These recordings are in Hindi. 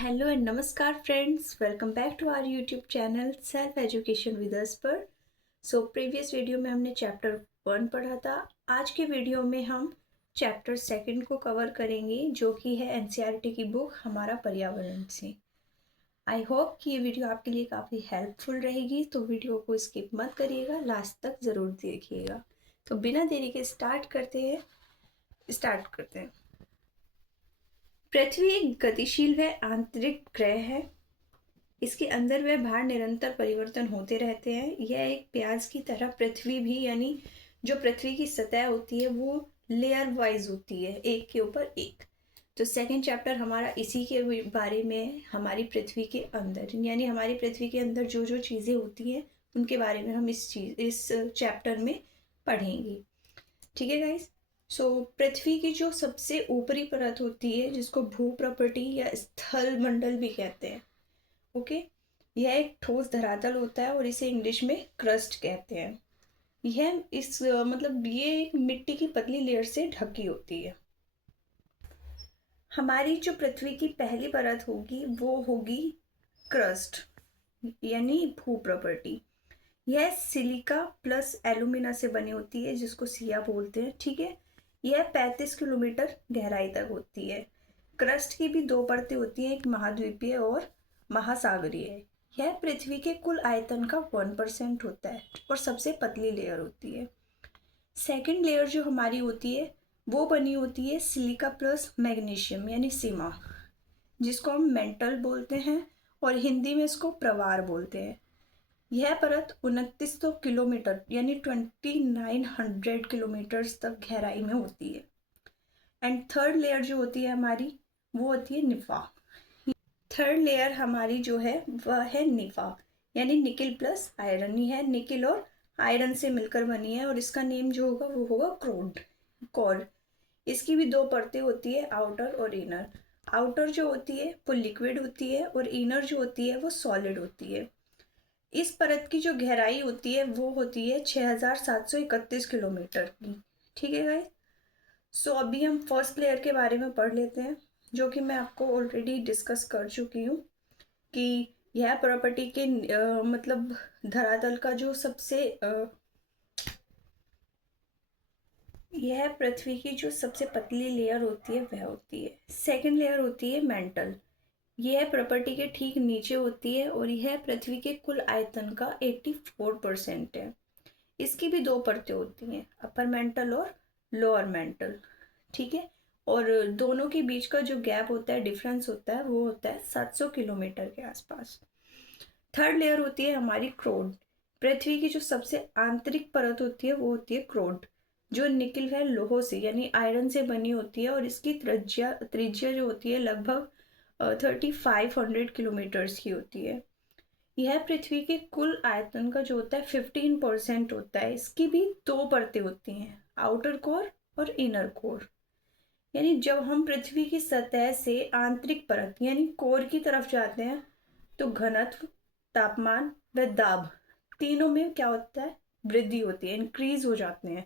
हेलो एंड नमस्कार friends, welcome back to our YouTube channel self education with us पर। प्रीवियस वीडियो में हमने चैप्टर 1 पढ़ा था। आज के वीडियो में हम चैप्टर 2 को कवर करेंगे, जो कि है एनसीईआरटी की बुक हमारा पर्यावरण से। आई होप कि ये वीडियो आपके लिए काफ़ी हेल्पफुल रहेगी, तो वीडियो को स्किप मत करिएगा, लास्ट तक ज़रूर देखिएगा। तो बिना देरी के स्टार्ट करते हैं। पृथ्वी एक गतिशील व आंतरिक ग्रह है। इसके अंदर व बाहर निरंतर परिवर्तन होते रहते हैं। यह एक प्याज की तरह पृथ्वी भी, यानी जो पृथ्वी की सतह होती है वो लेयर वाइज होती है, एक के ऊपर एक। तो सेकंड चैप्टर हमारा इसी के बारे में है, हमारी पृथ्वी के अंदर, यानी हमारी पृथ्वी के अंदर जो जो चीज़ें होती हैं उनके बारे में हम इस चैप्टर में पढ़ेंगे। ठीक है गाइस। पृथ्वी की जो सबसे ऊपरी परत होती है, जिसको भू प्रॉपर्टी या स्थल मंडल भी कहते हैं, ओके, यह एक ठोस धरातल होता है और इसे इंग्लिश में क्रस्ट कहते हैं। यह मतलब ये एक मिट्टी की पतली लेयर से ढकी होती है। हमारी जो पृथ्वी की पहली परत होगी वो होगी क्रस्ट, यानी भू प्रॉपर्टी। यह सिलिका प्लस एल्यूमिना से बनी होती है, जिसको सिया बोलते हैं। ठीक है, यह 35 किलोमीटर गहराई तक होती है। क्रस्ट की भी दो परतें होती हैं, एक महाद्वीपीय और महासागरीय। यह पृथ्वी के कुल आयतन का 1% होता है और सबसे पतली लेयर होती है। सेकंड लेयर जो हमारी होती है वो बनी होती है सिलिका प्लस मैग्नीशियम, यानी सीमा, जिसको हम मेंटल बोलते हैं और हिंदी में इसको प्रवार बोलते हैं। यह परत 2900 किलोमीटर यानी 2900 किलोमीटर तक गहराई में होती है। एंड थर्ड लेयर जो होती है हमारी, वो होती है निफा। थर्ड लेयर हमारी जो है वह है निफा, यानी निकिल प्लस आयरन। यह निकिल और आयरन से मिलकर बनी है और इसका नेम जो होगा वो होगा कोर। इसकी भी दो परतें होती है, आउटर और इनर। आउटर जो होती है वो लिक्विड होती है और इनर जो होती है वो सॉलिड होती है। इस परत की जो गहराई होती है वो होती है 6731 किलोमीटर की। ठीक है गाइस। अभी हम फर्स्ट लेयर के बारे में पढ़ लेते हैं, जो कि मैं आपको ऑलरेडी डिस्कस कर चुकी हूँ कि यह प्रॉपर्टी के मतलब धरातल का जो सबसे यह पृथ्वी की जो सबसे पतली लेयर होती है वह होती है। सेकंड लेयर होती है मेंटल। यह प्रॉपर्टी के ठीक नीचे होती है और यह पृथ्वी के कुल आयतन का 84% है। इसकी भी दो परतें होती हैं, अपर मेंटल और लोअर मेंटल। ठीक है, और दोनों के बीच का जो गैप होता है, डिफरेंस होता है, वो होता है 700 किलोमीटर के आसपास। थर्ड लेयर होती है हमारी क्रोड। पृथ्वी की जो सबसे आंतरिक परत होती है वो होती है क्रोड, जो निकिल है लोहो से, यानी आयरन से बनी होती है और इसकी त्रिज्या जो होती है लगभग 3500 किलोमीटर्स की होती है। यह पृथ्वी के कुल आयतन का जो होता है 15% होता है। इसकी भी दो परतें होती हैं, आउटर कोर और इनर कोर। यानी जब हम पृथ्वी की सतह से आंतरिक परत यानी कोर की तरफ जाते हैं तो घनत्व, तापमान व दाब तीनों में क्या होता है, वृद्धि होती है, इंक्रीज हो जाते हैं।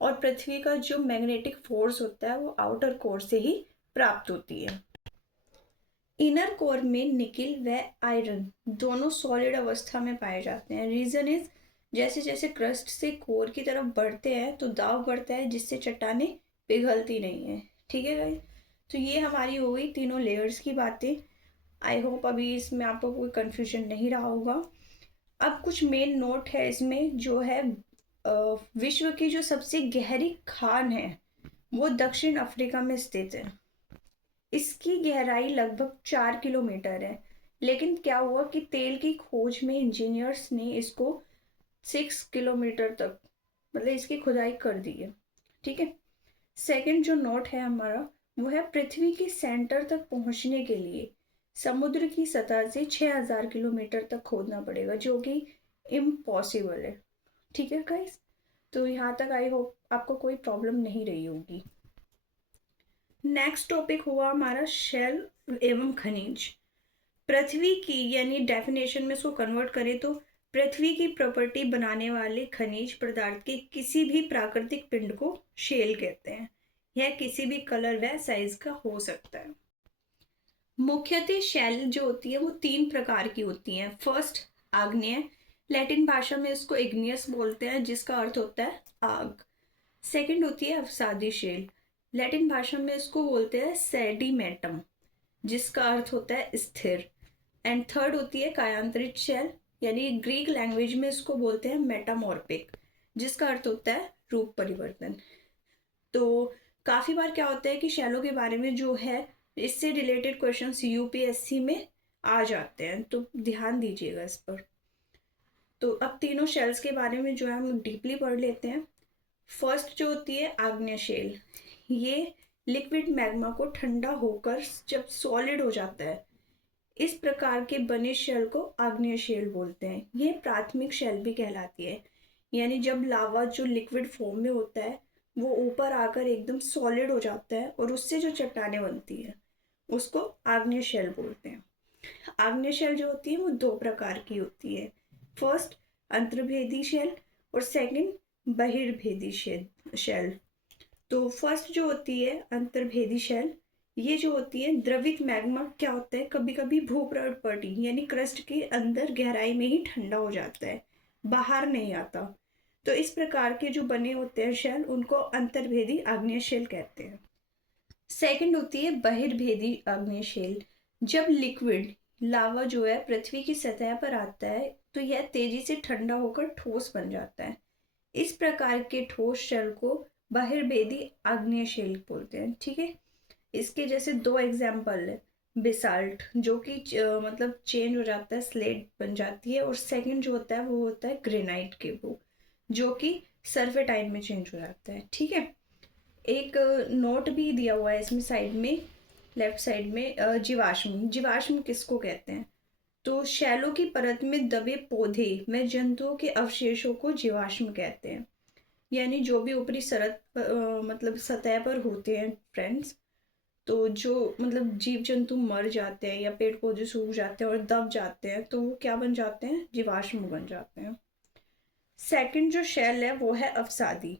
और पृथ्वी का जो मैग्नेटिक फोर्स होता है वो आउटर कोर से ही प्राप्त होती है। इनर कोर में निकिल व आयरन दोनों सॉलिड अवस्था में पाए जाते हैं। रीजन इज, जैसे जैसे क्रस्ट से कोर की तरफ बढ़ते हैं तो दाब बढ़ता है, जिससे चट्टानें पिघलती नहीं है। ठीक है गाइस। तो ये हमारी हो गई तीनों लेयर्स की बातें। आई होप अभी इसमें आपको कोई कंफ्यूजन नहीं रहा होगा। अब कुछ मेन नोट है इसमें, जो है विश्व की जो सबसे गहरी खान है वो दक्षिण अफ्रीका में स्थित है। इसकी गहराई लगभग 4 किलोमीटर है, लेकिन क्या हुआ कि तेल की खोज में इंजीनियर्स ने इसको 6 किलोमीटर तक, मतलब इसकी खुदाई कर दी है। ठीक है। सेकंड जो नोट है हमारा, वो है पृथ्वी के सेंटर तक पहुंचने के लिए समुद्र की सतह से 6000 किलोमीटर तक खोदना पड़ेगा, जो कि इम्पॉसिबल है। ठीक है गाइस। तो यहाँ तक आई होप आपको कोई प्रॉब्लम नहीं रही होगी। नेक्स्ट टॉपिक हुआ हमारा शेल एवं खनिज। पृथ्वी की, यानी डेफिनेशन में इसको कन्वर्ट करें तो पृथ्वी की प्रॉपर्टी बनाने वाले खनिज पदार्थ के किसी भी प्राकृतिक पिंड को शेल कहते हैं। यह किसी भी कलर व साइज का हो सकता है। मुख्यतः शेल जो होती है वो 3 प्रकार की होती हैं। फर्स्ट, आग्नेय। लैटिन भाषा में इसको इग्नियस बोलते हैं, जिसका अर्थ होता है आग। सेकंड होती है अवसादी शेल। लैटिन भाषा में इसको बोलते हैं सेडिमेंटम, जिसका अर्थ होता है स्थिर। एंड थर्ड होती है कायांतरित शेल, यानी ग्रीक लैंग्वेज में इसको बोलते हैं मेटामॉर्फिक, जिसका अर्थ होता है रूप परिवर्तन। तो काफ़ी बार क्या होता है कि शैलों के बारे में जो है इससे रिलेटेड क्वेश्चंस यूपीएससी में आ जाते हैं, तो ध्यान दीजिएगा इस पर। तो अब तीनों शेल्स के बारे में जो है हम डीपली पढ़ लेते हैं। फर्स्ट जो होती है आग्नेय शेल, ये लिक्विड मैग्मा को ठंडा होकर जब सॉलिड हो जाता है, इस प्रकार के बने शेल को आग्नेय शेल बोलते हैं। ये प्राथमिक शेल भी कहलाती है, यानी जब लावा जो लिक्विड फॉर्म में होता है वो ऊपर आकर एकदम सॉलिड हो जाता है और उससे जो चट्टानें बनती है उसको आग्नेय शेल बोलते हैं। आग्नेय शेल जो होती है वो 2 प्रकार की होती है। फर्स्ट, अंतर्भेदी शेल, और सेकंड बहिर्भेदी शेल। तो फर्स्ट जो होती है अंतर्भेदी शेल, ये जो होती है द्रवित मैग्मा क्या होता है, कभी कभी भूपर्वतीय यानी क्रस्ट के अंदर गहराई में ही ठंडा हो जाता है, बाहर नहीं आता। तो इस प्रकार के जो बने होते हैं शेल उनको अंतर्भेदी आग्नेय शेल कहते हैं। सेकंड होती है बहिर्भेदी आग्नेय शेल। जब लिक्विड लावा जो है पृथ्वी की सतह पर आता है तो यह तेजी से ठंडा होकर ठोस बन जाता है। इस प्रकार के ठोस शेल को बहिर्भेदी आग्नेय शेल बोलते हैं। ठीक है, इसके जैसे 2 एग्जाम्पल है। बेसाल्ट जो कि मतलब चेंज हो जाता है, स्लेट बन जाती है, और सेकंड जो होता है वो होता है ग्रेनाइट के वो, जो कि सर्फेटाइन में चेंज हो जाता है। ठीक है, एक नोट भी दिया हुआ है इसमें साइड में, लेफ्ट साइड में। जीवाश्म, जीवाश्म किसको कहते हैं? तो शैलों की परत में दबे पौधे में जंतुओं के अवशेषों को जीवाश्म कहते हैं। यानी जो भी ऊपरी सरत मतलब सतह पर होते हैं फ्रेंड्स, तो जो मतलब जीव जंतु मर जाते हैं या पेड़ पौधे सूख जाते हैं और दब जाते हैं तो वो क्या बन जाते हैं? जीवाश्म बन जाते हैं। सेकंड जो शेल है वो है अवसादी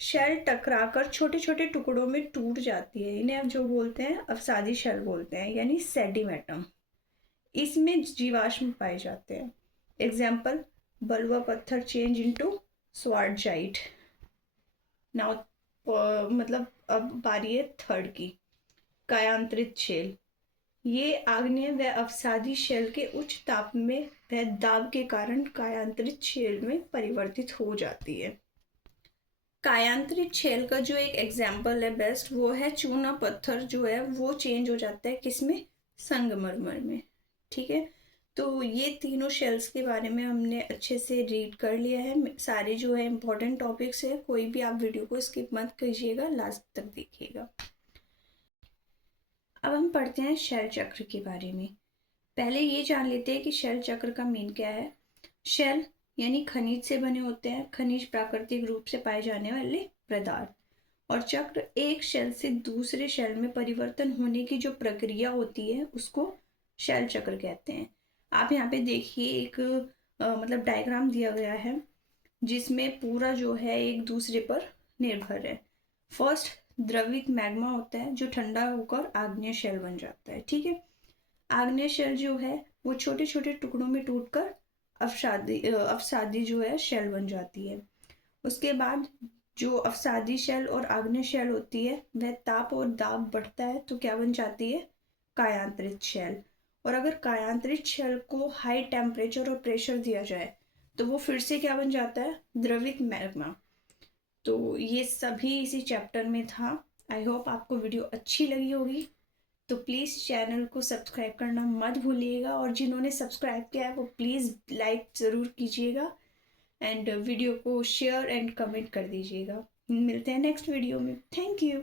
शेल। टकराकर छोटे छोटे टुकड़ों में टूट जाती है, इन्हें अब जो बोलते हैं अवसादी शेल बोलते हैं, यानी सेडिमेटम। इसमें जीवाश्म पाए जाते हैं। एग्जाम्पल, बलुआ पत्थर चेंज इनटू स्वार्टजाइट। नाउ मतलब अब बारी है थर्ड की, कायांतरित शेल। ये आग्नेय व अवसादी शेल के उच्च ताप में व दाब के कारण कायांतरित शेल में परिवर्तित हो जाती है। कायांतरित शेल का जो एक एग्जाम्पल है बेस्ट, वो है चूना पत्थर जो है वो चेंज हो जाता है किसमें? संगमरमर में। ठीक है, तो ये तीनों शेल्स के बारे में हमने अच्छे से रीड कर लिया है। सारे जो है इम्पोर्टेंट टॉपिक्स है, कोई भी आप वीडियो को स्किप मत कीजिएगा, लास्ट तक देखिएगा। अब हम पढ़ते हैं शेल चक्र के बारे में। पहले ये जान लेते हैं कि शेल चक्र का मीन क्या है। शेल यानी खनिज से बने होते हैं, खनिज प्राकृतिक रूप से पाए जाने वाले पदार्थ। और चक्र एक शेल से दूसरे शेल में परिवर्तन होने की जो प्रक्रिया होती है उसको शेल चक्र कहते हैं। आप यहाँ पे देखिए एक मतलब डायग्राम दिया गया है जिसमें पूरा जो है एक दूसरे पर निर्भर है। फर्स्ट, द्रवित मैग्मा होता है जो ठंडा होकर आग्नेय शेल बन जाता है। ठीक है, आग्नेय शेल जो है वो छोटे छोटे टुकड़ों में टूटकर अवसादी जो है शेल बन जाती है। उसके बाद जो अवसादी शेल और आग्नेय शेल होती है वह ताप और दाब बढ़ता है तो क्या बन जाती है? कायांतरित शेल। और अगर कायांतरित शेल को हाई टेम्परेचर और प्रेशर दिया जाए तो वो फिर से क्या बन जाता है? द्रवित मैग्मा। तो ये सभी इसी चैप्टर में था। आई होप आपको वीडियो अच्छी लगी होगी, तो प्लीज़ चैनल को सब्सक्राइब करना मत भूलिएगा, और जिन्होंने सब्सक्राइब किया है वो प्लीज़ लाइक ज़रूर कीजिएगा एंड वीडियो को शेयर एंड कमेंट कर दीजिएगा। मिलते हैं नेक्स्ट वीडियो में। Thank you.